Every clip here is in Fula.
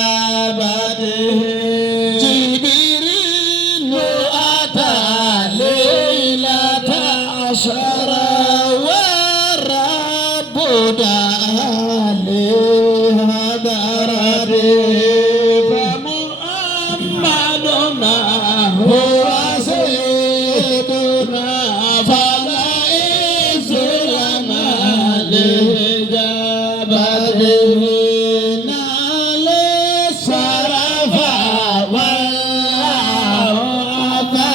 لإجابته جبريل أتى ليلة عشرة والرب دعا لهدرته فمحمدنا هو سيدنا فلا عز لنا لإجابته نال الشرف والله أبى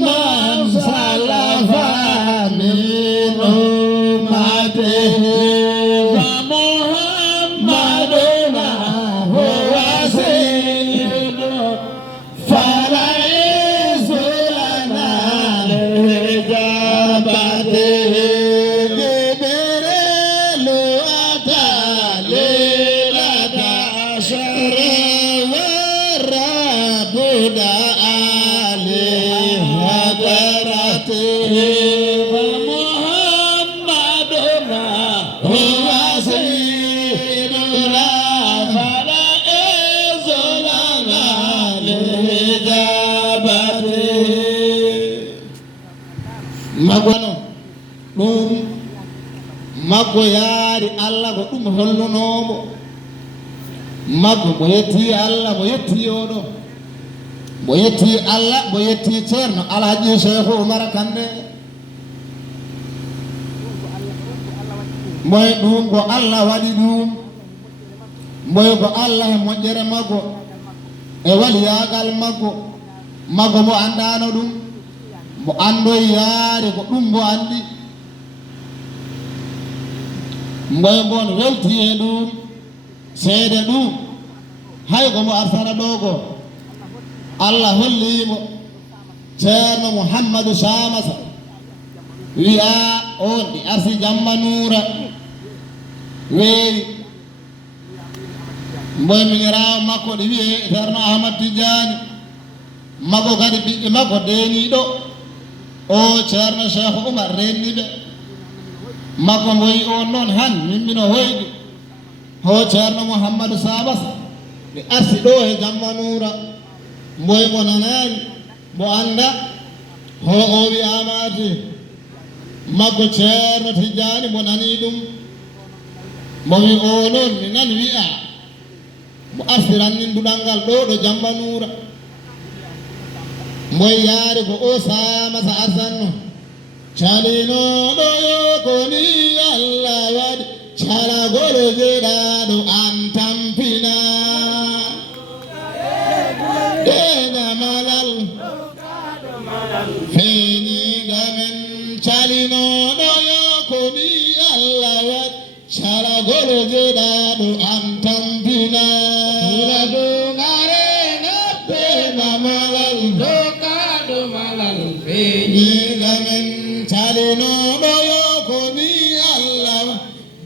من سلف من أمته فمحمدنا هو سيدنا فلا عز لنا لإجابته جبريل أتى ليلة عشرة والرب دعا لهدرته فمحمدنا هو سيدنا فلا عز لنا لإجابته magwano ɗum maggo yaari Allah ko ɗum hollunomo maggo mo yetti Allah mo yetti oɗo mo yetti Allah mo yetti ceerno Alhaji Cheikh Oumar Kane moy ɗum ko Allah waɗi ɗum moy ko Allah e moƴƴere maggo e waliyagal maggo maggo mo andano ɗum mo andoy yaari ko ɗum mo andi moy mon welti e ɗum seede ɗum hay ko mo arsana ɗo ko Allah hollimo ceerno Mouhamadou Samassa wiya on ɗi arsi jamma nuura weewi moy minirawo makko ɗi wiye ceerno Ahmad Tidiani maggo kadi ɓiɓɓe makko deniɗo o ceerno Cheikh Oumar renniɓe makko mo wi on noon han mimmino hoyɗi ho ceerno Mouhamadou Samassa ɓe arsi ɗo e jamma nuura mboy mo nanani mo anda ho o wiyamati maggo ceerno Tidiani mo nani ɗum mo wi o noon mi nani wi'a mo arsiranninduɗal ngal ɗo ɗo jamma nuura moy yaari ko o Samassa arsanno calinoɗo yo koni Allah waɗi calagolo jeɗaɗo an tampina ɗena malal feñiga men calinoɗo yo koni Allah waɗi calagolo jeɗaɗo an tampina ɗena malal feñigamen calinoɗo yo koni Allah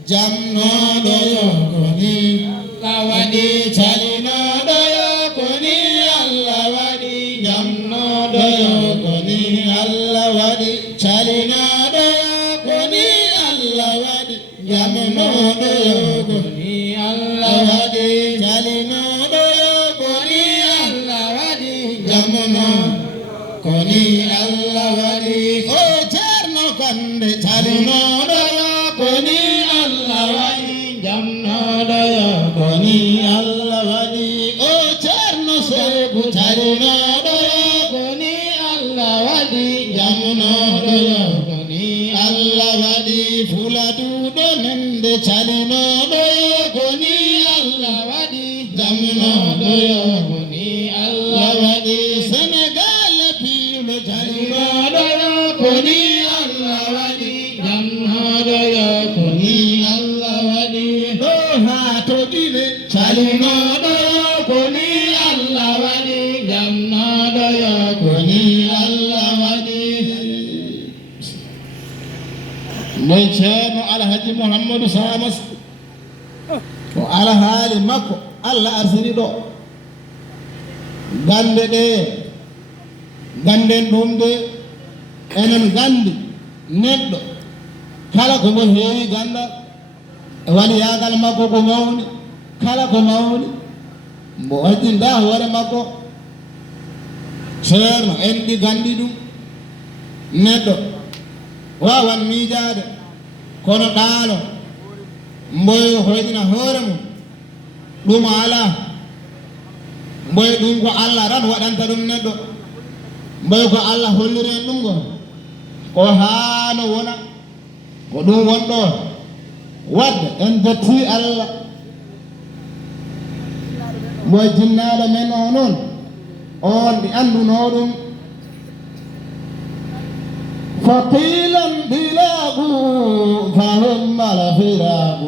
jamnoɗo yo koni Allah waɗi calinoɗo yo koni Allah waɗi jamnoɗo yo koni Allah waɗi calinoɗo yo koni Allah waɗi jamnoɗo yo koni Allah waɗi calinoɗo yo koni Allah waɗi jamnoɗo koni Allah waɗi o ceerno Kande calinoɗo yo koni Allah waɗi jamnoɗo yo koni Allah waɗi o ceerno Seeku calinoɗo yo koni Allah waɗi jamnoɗo yo koni Allah waɗi Fuladuɗo nande calinoɗo yo koni Allah waɗi jamnoɗo yo koni Allah waɗi Sénégal piiɗo calinoɗo yo koni Allah waɗi jamnoɗo yo koni Allah waɗi ɗo haa toɗiɗe calinoɗo yo koni Allah waɗi jamnoɗo yo koni Allah waɗi moy ceerno Alhaji Mouhamadou Samassa ko alhaali makko Allah arsini ɗo gande ɗe ganden ɗum de enen gandi neɗɗo kala ko mo heewi gandal e waliyagal makko ko mawni kala ko mawni mbo hajjinta hoore makko ceerno en ɗi gandi ɗum neɗɗo wawan miijade kono ɗaalo mboyo hoyɗina hoore mum ɗum ala mboyo ɗum ko Allah tan waɗanta ɗum neɗɗo mboyo ko Allah holliri en ɗum gon ko haano wona ko ɗum wonɗo wadde en jetti Allah mboy jinnaɗo men o noon on ɗi annduno ɗum فقيلا بلاه فهم الفراق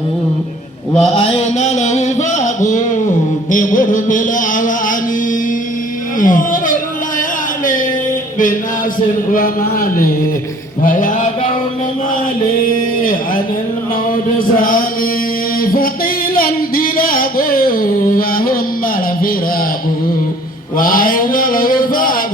وأين الوفاق بقرب الأواني نور الليالي بناس ومالي فيا قوم مالي عن الموت سالي فقيلا بلاه وهم الفراق وأين الوفاق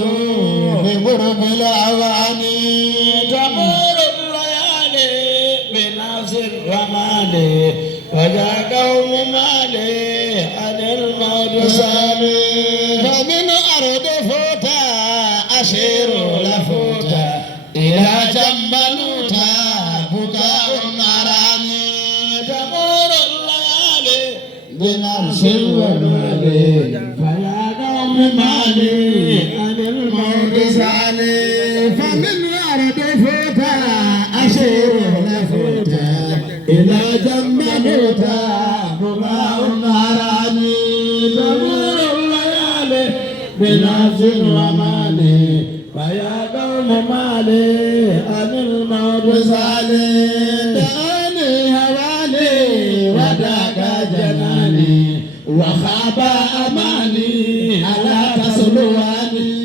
بقرب الأواني تمر الليالي بنفس ومالي وجا قوم مالي عن الموت سالي فمن أرض فوتا أشير لفوتا إلى جنبلوتا بكاء ناراني تمر الليالي بنفس ومالي فيا قوم مالي عن الموت سالي فمن أرض فوتا أشير لفوتا إلى جنب موتا بكاء ناراني تمر الليالي بنفس ومالي فيا قوم مالي عن الموت سالي دعاني هواني وداك جناني وخاب أماني على تسلواني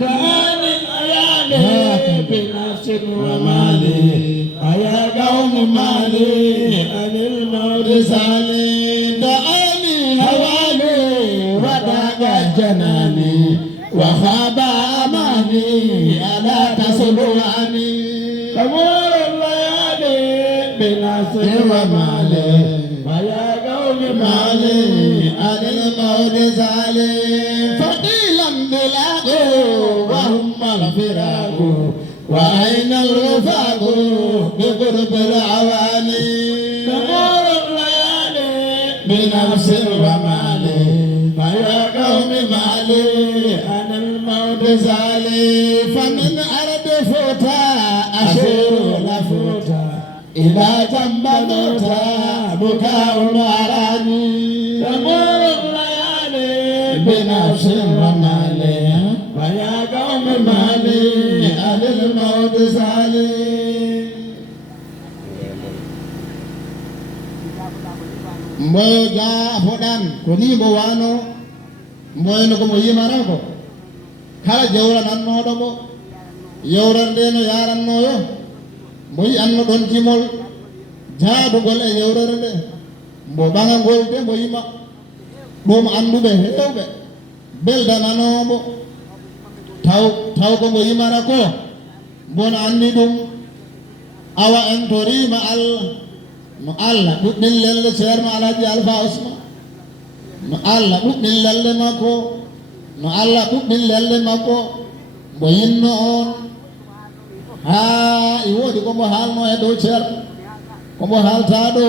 كأني أياني بنفس ومالي أيا قوم مالي عن الموت سالي دعاني هواني وداك جناني وخاب أماني على تسلواني تمر الليالي بنفس ومالي فيا قوم مالي عن الموت سالي فقيلا بلاغ وهم الفراق وأين الوفاق بقرب العواني تمر الليالي بنفس ومالي فيا قوم مالي عن الموت سالي فمن أرض فوتا أشير لفوتا إلى جنب موتا بكاء ناراني تمر الليالي بنفس ومالي فيا قوم مالي عن الموت سالي mboyo jaafoɗan ko ni mbo wano mboyno komo yimara ko kala jawranannoɗo mo yewran nde no yarannoyo mbo yi anno ɗon jimol jaadugol e yewrere nde mbo ɓaga ngol de mbo yima ɗum anduɓe hewɓe beldananomo taw ko mbo yimara ko mbon anndi ɗum awa en to rima Allah no Allah ɗuɗɗin lelde ceerno Alhaji Alpha Ousmane no Allah ɗuɗɗin lelde makko no Allah ɗuɗɗin lelde makko mbo yinno on haa i woodi ko mbo haalno e dow ceerno ko mbo haalta ɗo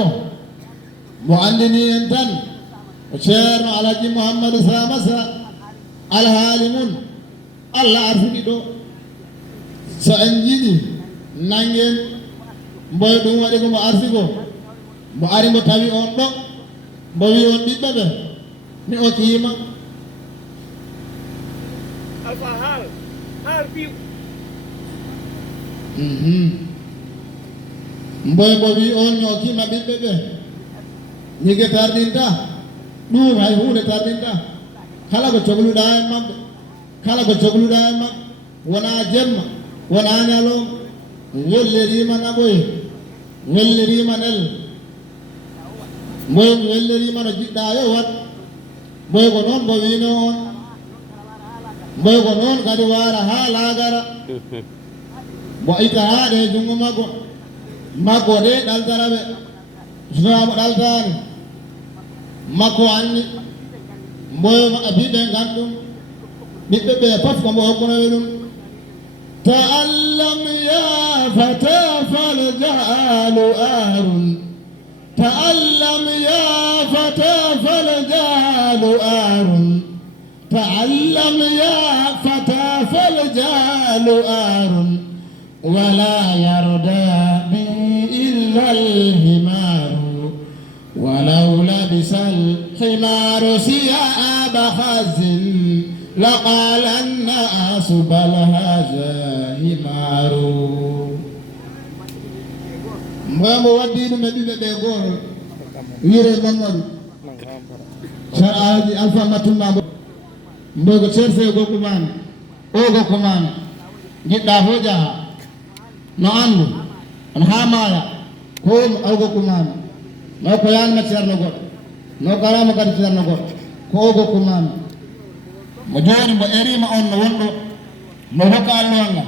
mbo anndini en tan ko ceerno Alhaji Mouhamadou Samassa alhaali mum Allah artuɗi ɗo so en jiɗi nangen mboyo ɗum waɗi ko mbo arti ko mbo ari mbo tawi on ɗo mbo wi on ɓiɓɓe ɓe mi okkiima Alpha haal piw mboy mbo wi on mi okkiima ɓiɓɓe ɓe ñige tardinta ɗum hay huunde tardinta kala ko cohluɗa e maɓɓe kala ko cohluɗa e maɓɓe wonaa jemma wonaa ñalowma welliriima naɓoye welliriima nel mboy mi welliriima no jiɗɗa yo wat mboy ko noon mbo wiino on mboy ko noon kadi waara haa laagara mbo itta haaɗe e junngo makko de ɗaltara ɓe sukaamo ɗaltaani makko anni mboyo abiɓe ganɗum ɓiɓɓe ɓe fof ko mbo hokkunoɓe ɗum ta'allam ya fata faljahalu arun ta'allam ya fata faljahalu arun ta'allam ya fata faljahalu arun wala yarda bi illa alhimaru ولو لبس الحمار ثياب خز لقال الناس بل هذا حمار مبامو ودينو مدينة بيغور ويري ممر شرعاجي ألفا ماتوما مبوغو سيرسي غوكمان غوكمان جدا هوجا no andu on hamaya ko algo kuman no ko yan ma cerno god no karama kadi cerno god ko ogo kuman mo joni mo erima on no wondo no hokka Allah